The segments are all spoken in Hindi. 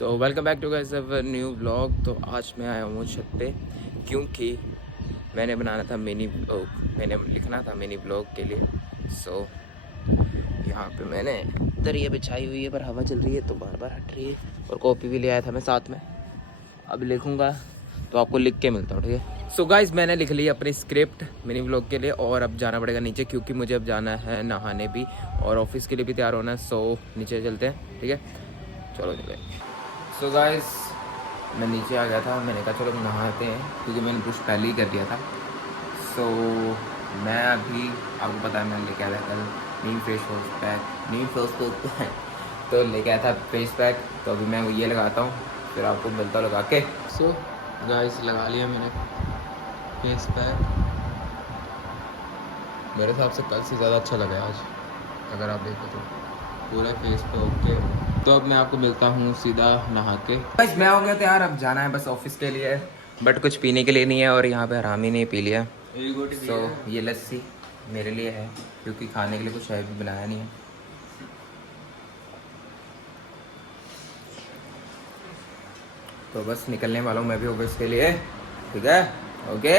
So welcome back to guys our new vlog. तो आज मैं आया हूँ छत पे क्योंकि मैंने बनाना था मिनी व्लॉग, मैंने लिखना था मिनी व्लॉग के लिए। सो यहाँ पे मैंने दरिया बिछाई हुई है पर हवा चल रही है तो बार बार हट रही है। और कॉपी भी ले आया था मैं साथ में, अब लिखूँगा तो आपको लिख के मिलता हूँ, ठीक है। सो गाइस मैंने लिख ली अपनी स्क्रिप्ट मिनी व्लॉग के लिए और अब जाना पड़ेगा नीचे क्योंकि मुझे अब जाना है नहाने भी और ऑफिस के लिए भी तैयार होना है। सो नीचे चलते हैं, ठीक है, चलो चले। सो गाइस मैं नीचे आ गया था, मैंने कहा चलो नहाते हैं क्योंकि मैंने ब्रश पहले ही कर दिया था। सो मैं अभी आपको पता है मैं लेके आया था कल नीम फेस पैक, नीम फेस पैक तो लेके आया था फेस पैक। तो अभी मैं ये लगाता हूँ फिर आपको मिलता हूँ लगा के। सो गाइस लगा लिया मैंने फेस पैक, मेरे हिसाब से कल से ज़्यादा अच्छा लगा आज अगर आप देखो तो पूरे फेस पे ओके। तो अब मैं आपको मिलता हूँ सीधा नहा के। बस मैं हो गया तैयार, अब जाना है बस ऑफिस के लिए, बट कुछ पीने के लिए नहीं है और यहाँ पे हरामी ने पी लिया। सो ये लस्सी मेरे लिए है क्योंकि खाने के लिए कुछ है भी बनाया नहीं है। तो बस निकलने वाला हूँ मैं भी ऑफिस के लिए, ठीक है, ओके।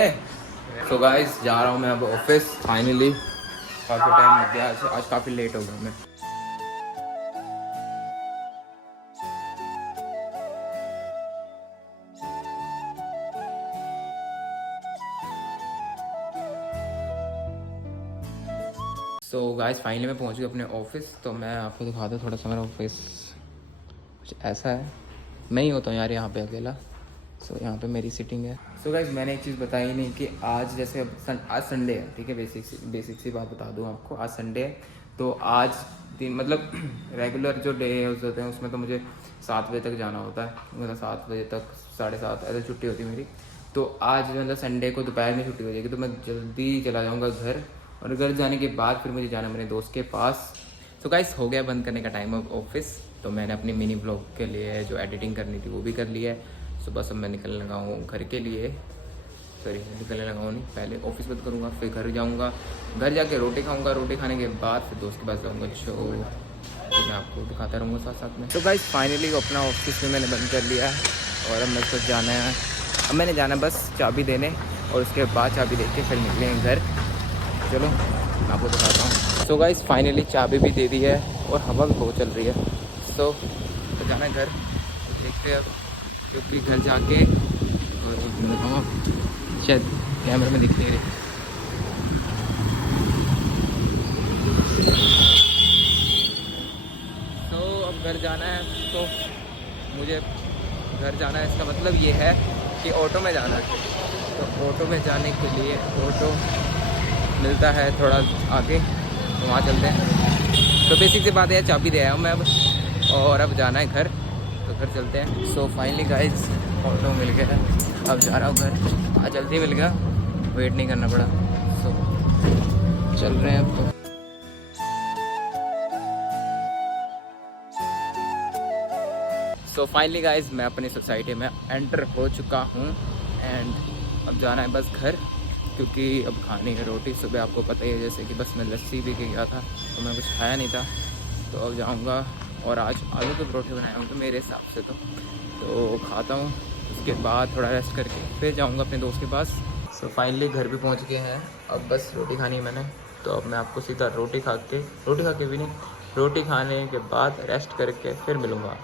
सो गाइस जा रहा हूँ मैं अब ऑफिस फाइनली। काफ़ी टाइम लग गया आज काफ़ी लेट हो गया मैं। सो गाइस फाइनली मैं पहुंच गया अपने ऑफिस। तो मैं आपको दिखाता हूँ थोड़ा सा मेरा ऑफिस कुछ ऐसा है। मैं ही होता हूँ यार यहाँ पे अकेला। सो यहाँ पे मेरी सिटिंग है। सो गाइस मैंने एक चीज़ बताई नहीं कि आज जैसे आज संडे है, ठीक है, बेसिक सी बात बता दूँ आपको। आज संडे है तो आज दिन मतलब रेगुलर जो डे है उस होते हैं उसमें तो मुझे 7 बजे तक जाना होता है, मतलब 7 बजे तक 7:30 ऐसे छुट्टी होती है मेरी। तो आज मतलब संडे को दोपहर में छुट्टी हो जाएगी तो मैं जल्दी चला जाऊँगा घर और घर जाने के बाद फिर मुझे जाना मेरे दोस्त के पास। सो गाइस हो गया बंद करने का टाइम ऑफ ऑफिस। तो मैंने अपनी मिनी ब्लॉग के लिए जो एडिटिंग करनी थी वो भी कर ली है। सुबह सब मैं निकलने लगा हूँ घर के लिए, सॉरी निकलने लगा हूँ नहीं, पहले ऑफिस बंद करूँगा फिर घर जाऊँगा, घर जाके रोटी खाऊँगा, रोटी खाने के बाद फिर दोस्त के पास जाऊँगा। जो मैं आपको दिखाता रहूँगा साथ साथ में। तो गाइस फाइनली अपना ऑफिस में मैंने बंद कर लिया है और अब मेरे को जाना है, अब मैंने जाना बस चाबी देने और उसके बाद चाबी दे के फिर निकलेंगे घर। चलो मैं आपको दिखाता हूँ। सो गाइस फाइनली चाबी भी दे दी है और हवा भी बहुत चल रही है। सो तो जाना है घर, देखते हैं अब क्योंकि घर जाके और मैं दिखाऊँ शायद कैमरे में दिख नहीं रही। तो अब घर जाना है तो मुझे घर जाना है, इसका मतलब ये है कि ऑटो में जाना है। तो ऑटो में जाने के लिए ऑटो मिलता है थोड़ा आगे तो वहाँ चलते हैं। तो बेसिक सी बात है चाबी दे आया हूँ मैं अब और अब जाना है घर, तो घर चलते हैं। सो फाइनली गाइस ऑटो मिल गया है, अब जा रहा हूँ घर। आज जल्दी मिल गया, वेट नहीं करना पड़ा। सो चल रहे हैं अब तो। सो फाइनली गाइस मैं अपनी सोसाइटी में एंटर हो चुका हूँ एंड अब जाना है बस घर क्योंकि अब खाने की रोटी सुबह आपको पता ही है जैसे कि बस मैं लस्सी भी गया था तो मैं कुछ खाया नहीं था। तो अब जाऊंगा और आज आलू के परोठे बनाए होंगे मेरे हिसाब से तो खाता हूँ, उसके बाद थोड़ा रेस्ट करके फिर जाऊंगा अपने दोस्त के पास। सो फाइनली घर भी पहुँच गए हैं, अब बस रोटी खानी है मैंने। तो अब मैं आपको सीधा रोटी खा के भी नहीं, रोटी खाने के बाद रेस्ट करके फिर मिलूँगा।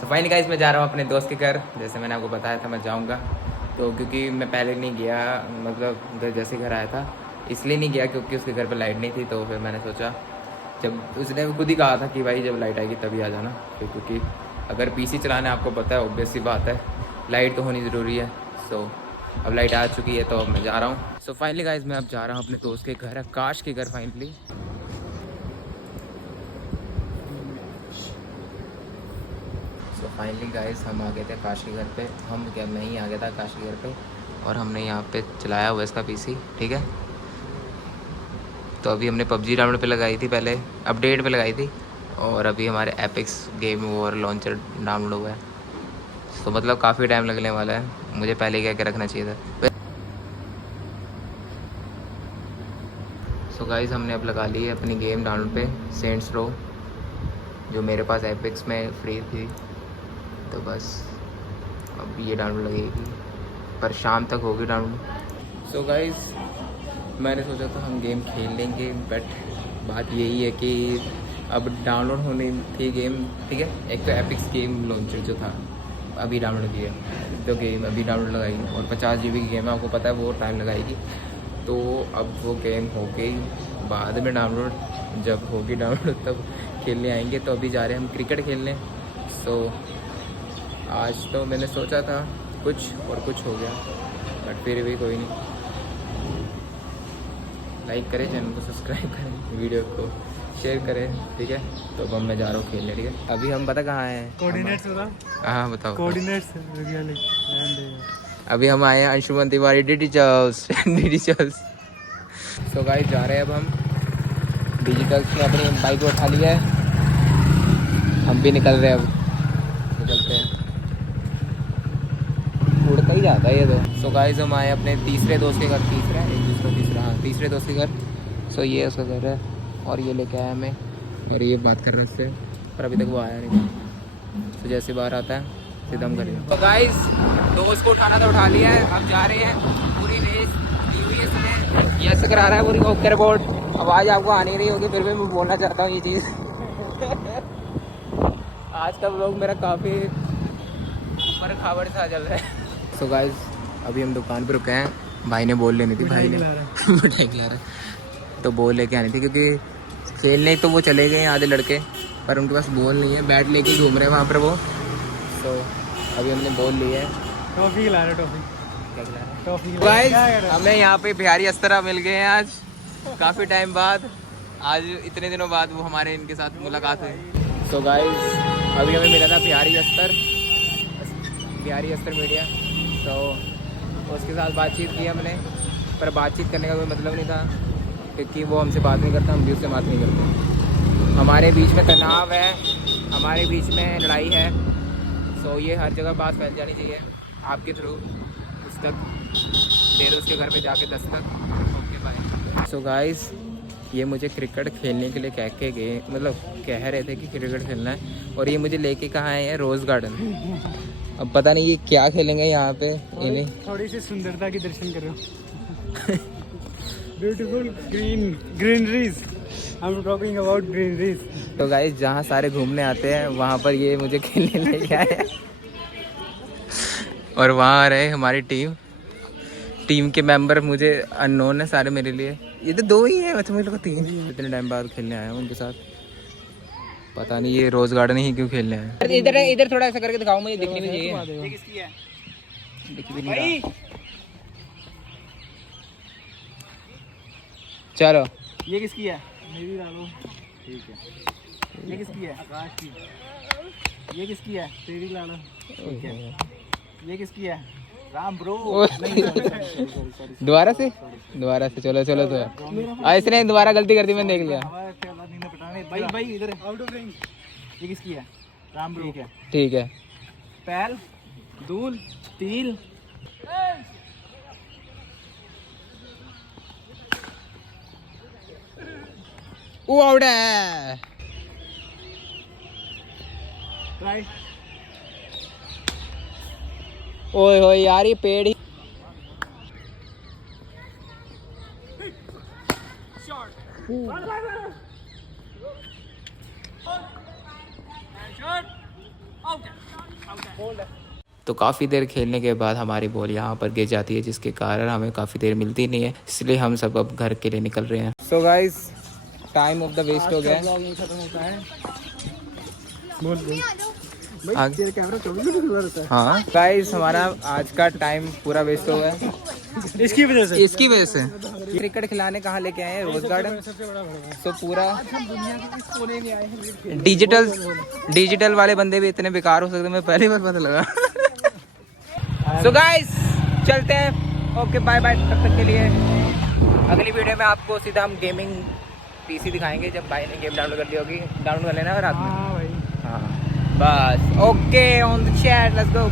सो फाइनली गाइस मैं जा रहा हूँ अपने दोस्त के घर, जैसे मैंने आपको बताया था मैं जाऊँगा। तो क्योंकि मैं पहले नहीं गया, मतलब जैसे घर आया था इसलिए नहीं गया क्योंकि उसके घर पे लाइट नहीं थी। तो फिर मैंने सोचा, जब उसने खुद ही कहा था कि भाई जब लाइट आएगी तभी आ जाना, फिर क्योंकि अगर पीसी चलाना आपको पता है ऑब्वियस सी बात है लाइट तो होनी ज़रूरी है। सो अब लाइट आ चुकी है तो अब मैं जा रहा हूँ। सो फाइनली गाइस मैं अब जा रहा हूँ अपने दोस्त के घर, आकाश के घर फाइनली। सो फाइनली गाइस हम आ गए थे आकाश के घर पे, मैं ही आ गया था आकाश के घर पे और हमने यहाँ पे चलाया हुआ इसका पीसी, ठीक है। तो अभी हमने पबजी डाउनलोड पे लगाई थी, पहले अपडेट पे लगाई थी और अभी हमारे epics game war launcher download हुआ है। तो मतलब काफ़ी टाइम लगने वाला है, मुझे पहले क्या क्या रखना चाहिए था। सो गाइस हमने अब लगा ली है अपनी गेम डाउनलोड पे, सेंट्स रो जो मेरे पास एपिक्स में फ्री थी, तो बस अब ये डाउनलोड लगेगी, पर शाम तक होगी डाउनलोड। सो गाइस, मैंने सोचा था हम गेम खेल लेंगे, बट बात यही है कि अब डाउनलोड होनी थी गेम, ठीक है। एक तो एपिक्स गेम लॉन्चर जो था अभी डाउनलोड किया, तो गेम अभी डाउनलोड लगाई, और 50 GB की गेम है, आपको पता है वो टाइम लगाएगी। तो अब वो गेम हो गई, बाद में डाउनलोड जब होगी डाउनलोड तब खेलने आएंगे। तो अभी जा रहे हैं हम क्रिकेट खेलने। सो आज तो मैंने सोचा था कुछ और कुछ हो गया, बट फिर भी कोई नहीं। लाइक करें, चैनल को सब्सक्राइब करें, वीडियो को शेयर करें, ठीक है। तो अब मैं जा रहा हूँ खेलने, ठीक है। अभी हम पता कहाँ हैं, कोऑर्डिनेट्स बता। हाँ बताओ। कोऑर्डिनेट्स अभी हम आए हैं Anshuman Tiwari digitals digitals. So guys, जा रहे हैं अब हम डिजिटल्स में, अपनी बाइक को उठा लिया है, हम भी निकल रहे हैं, अब निकलते हैं। उड़ता ही जाता है ये तो। सो गाइस, हम आए अपने तीसरे दोस्त के घर, तीसरा तीसरे दोस्त के घर। सो ये उसका घर है, और ये लेके आया हमें, और ये बात कर रहे हैं उससे, पर अभी तक वो आया नहीं। तो जैसे बाहर आता है सीधा हम करेंगे। तो गाइस, दोस्त को उठाना तो उठा लिया है, अब जा रहे हैं। पूरी रेस दी हुई है इसने, यस करा रहा है पूरी ओके रिपोर्ट। आवाज़ आपको आ नहीं रही होगी, फिर भी मैं बोलना चाहता हूँ ये चीज़। आज का व्लॉग मेरा काफ़ी ऊपर खाबड़ सा चल रहा है। सो गाइस, अभी हम दुकान पे रुके हैं, भाई ने बोल लेनी थी, भाई ने मिठाई खिला रहा है, तो बोल लेके आनी थी, क्योंकि खेलने तो वो चले गए आधे लड़के, पर उनके पास बॉल नहीं है, बैट लेके घूम रहे हैं वहाँ पर वो। तो अभी हमने बॉल ली है। टॉफी खिला रहे, टॉफी क्या खिला रहे हैं? टॉफी गाइस, हमें यहाँ पे बिहारी अस्तरा मिल गए हैं आज, काफ़ी टाइम बाद, आज इतने दिनों बाद वो हमारे इनके साथ मुलाकात हुई। सो गाइस, अभी हमें मिला था बिहारी अस्तर मीडिया। तो उसके साथ बातचीत की हमने, पर बातचीत करने का कोई मतलब नहीं था, क्योंकि वो हमसे बात नहीं करता, हम भी उससे बात नहीं करते। हमारे बीच में तनाव है, हमारे बीच में लड़ाई है। सो ये हर जगह बात फैल जानी चाहिए आपके थ्रू, उस तक दे दो उसके घर पे जाके Dastak. Okay bye. So guys, ये मुझे क्रिकेट खेलने के लिए कह के गए, मतलब कह रहे थे कि क्रिकेट खेलना है, और ये मुझे लेके कहाँ आए हैं, रोज़ गार्डन। अब पता नहीं ये क्या खेलेंगे यहाँ पे, इन्हें थोड़ी सी सुंदरता की दर्शन करो। Beautiful greeneries, I am talking about greeneries. तो गाइस, जहाँ सारे घूमने आते हैं वहाँ पर ये मुझे खेलने लेके आए, और वहाँ आ रहे हमारी टीम के मेंबर मुझे अननोन है सारे मेरे लिए। ये तो 2 ही है, मुझे लगा 3। इतने टाइम बाद खेलने आया हूँ उनके साथ, पता नहीं ये रोज गार्डन ही क्यों खेलने आए। इधर थोड़ा ऐसा करके दिखाओ, मुझे दिखनी भी चाहिए। ये किसकी है? दिख भी नहीं रहा। चलो, ये किसकी है? मेरी डालो, ठीक है। ये किसकी है? आकाश की। ये किसकी है? तेरी ला लो, ठीक है। ये किसकी है? राम ब्रो। दोबारा से चलो तो इसने दोबारा गलती कर दी, मैंने देख लिया। भाई इधर आउट ऑफ रेंज। ये किसकी है? राम ब्रो, ठीक है। पैल, दूल, तील। वो आउट है। राइट। ओए होए यार, ये पेड़ ही। तो काफ़ी देर खेलने के बाद हमारी बॉल यहाँ पर गिर जाती है, जिसके कारण हमें काफ़ी देर मिलती नहीं है, इसलिए हम सब अब घर के लिए निकल रहे हैं। So guys, time of the waste हो गया है। खत्म होता है। बोल हाँ गाइस, हमारा आज का टाइम पूरा वेस्ट हो गया इसकी वजह से क्रिकेट खिलाने कहाँ लेके आए हैं, रोज गार्डन। तो पूरा डिजिटल वाले बंदे भी इतने बेकार हो सकते, मैं पहली बार पता लगा। सो गाइस, चलते हैं। ओके बाय बाय, तब तक के लिए। अगली वीडियो में आपको सीधा हम गेमिंग पीसी दिखाएंगे, जब भाई ने गेम डाउनलोड कर ली होगी। डाउनलोड कर लेना रात में। हाँ बस, okay, on the chat, let's go.